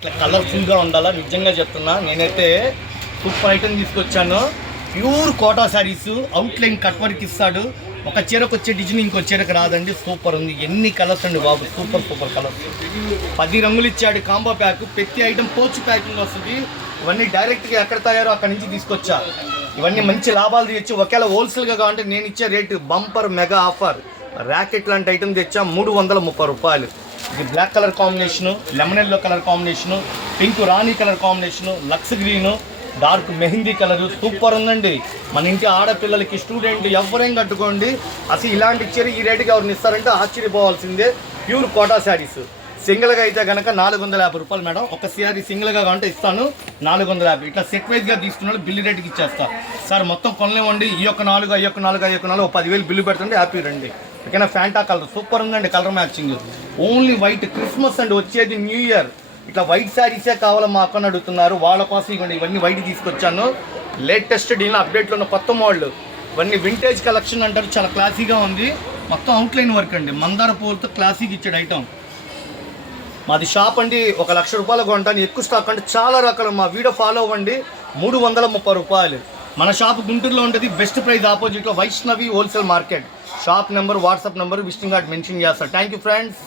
ఇట్లా కలర్ఫుల్గా ఉండాలా నిజంగా చెప్తున్నా. నేనైతే సూపర్ ఐటమ్ తీసుకొచ్చాను. Pure Kota saris, outline cut work ఇస్తాడు. ఒక చీరకు వచ్చే డిజైన్ ఇంకో చీరకు రాదండి. సూపర్ ఉంది. ఎన్ని కలర్స్ అండి బాబు, సూపర్ సూపర్ కలర్స్. 10 రంగులు ఇచ్చాడు కాంబో ప్యాక్. ప్రతి ఐటమ్ పోచ్ ప్యాకింగ్ వస్తుంది. ఇవన్నీ డైరెక్ట్గా ఎక్కడ తయారో అక్కడి నుంచి తీసుకొచ్చా. ఇవన్నీ మంచి లాభాలు తీయచ్చు. ఒకవేళ హోల్సేల్గా కావాలంటే నేను ఇచ్చే rate bumper mega offer. Racket లాంటి ఐటమ్ తెచ్చా 330 రూపాయలు. ఇది black colour combination, lemon yellow colour combination, pink రాణి కలర్ కాంబినేషను, లక్స్ green, dark mehndi colour. Super ఉందండి. మన ఇంటి ఆడపిల్లలకి, స్టూడెంట్ ఎవరైనా కట్టుకోండి. అసలు ఇలాంటి చీర ఈ రేటుకి ఎవరిని ఇస్తారంటే ఆశ్చర్యపోవాల్సిందే. ప్యూర్ కోటా శారీస్. సింగిల్గా అయితే కనుక 450 రూపాయలు మేడం. ఒక శారీ సింగిల్గా కావాలంటే ఇస్తాను 450. ఇట్లా సెట్ వైజ్గా తీసుకున్నాడు బిల్లు రేటుకి ఇచ్చేస్తా. సార్ మొత్తం కొనలేమండి, ఈ యొక్క 4, ఈ యొక్క 4, ఈ యొక్క 4 10,000 బిల్లు పెడుతుంటే హ్యాపీ రండి. ఓకేనా. ఫ్యాంటా కలర్ సూపర్ ఉందండి. Colour matching only white. Christmas అండి, వచ్చేది న్యూ ఇయర్. ఇట్లా వైట్ శారీసే కావాలా మా అక్కని అడుగుతున్నారు. వాళ్ళ కోసం ఇవ్వండి. ఇవన్నీ వైట్ తీసుకొచ్చాను. లేటెస్ట్ డీల్ అప్డేట్లో ఉన్న కొత్త మోడల్. ఇవన్నీ వింటేజ్ కలెక్షన్ అంటారు. చాలా క్లాసీగా ఉంది. మొత్తం అవుట్లైన్ వర్క్ అండి. మందార పూలతో క్లాసీగా ఇచ్చాడు ఐటమ్. మాది షాప్ అండి. 1,00,000 రూపాయలు కొంటాను. ఎక్కువ స్టాక్ అంటే చాలా రకాలు. మా వీడియో ఫాలో అవ్వండి. 330 రూపాయలు. మన షాప్ గుంటూరులో ఉంటుంది. బెస్ట్ ప్రైస్ ఆపోజిట్లో Vaishnavi wholesale market. Shop number, WhatsApp number, visiting card mention చేస్తారు. Thank you friends.